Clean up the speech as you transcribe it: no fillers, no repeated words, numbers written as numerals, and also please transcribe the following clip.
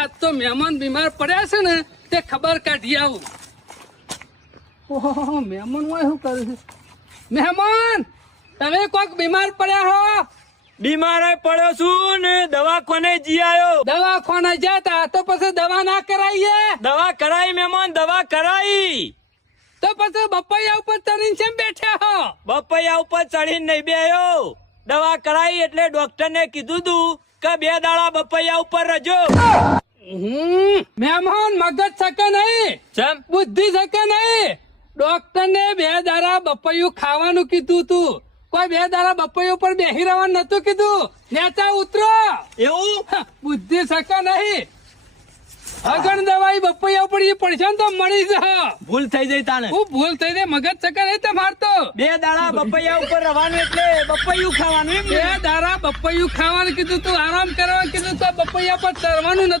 આજ તો મહેમાન બીમાર પડ્યા છે ને તે ખબર કાઢી આવું. ઓહો, મહેમાન હોય શું કરે છે? મહેમાન, તમે કોઈક બીમાર પડ્યા હો? બીમાર પડ્યો છું ને દવાખાને જી આવ્યો. દવાખાને જતા તો પછી દવા ના કરાઈએ? દવા કરાઈ મહેમાન, દવા કરાઈ. તો પછી બપૈયા ઉપર ચડીને કેમ બેઠા હો? બપૈયા ઉપર ચડીને નહીં બેહ્યો. દવા કરાઈ એટલે ડોક્ટર ને કીધું તું કે 2 દાડા બપૈયા ઉપર રહેજો. મહેમાન મગજ શકે નહીં, ચમ બુદ્ધિ શકે નહીં. ડોક્ટર ને 2 દાડા બપૈયું ખાવાનું કીધું તું, કોઈ 2 દાડા બપૈયું ઉપર બેહી રહેવાનું નતું કીધું. નેચા ઉતરો. એવું બુદ્ધિ શકે નહીં. અગણ દવાઈ બપૈયા ઉપર જે પડશે ને તો મળી જશે. ભૂલ થઈ જઈ તાને. હું ભૂલ થઈ જાય, મગજ શકે નહીં તમાર તો. 2 દાડા બપૈયા ઉપર રહેવાનું એટલે બપૈયું ખાવાનું એમ 2 દાડા બપૈયું ખાવાનું કીધું તું, આરામ કરવાનું કીધું તો બપૈયા પર ચડવાનું નતું.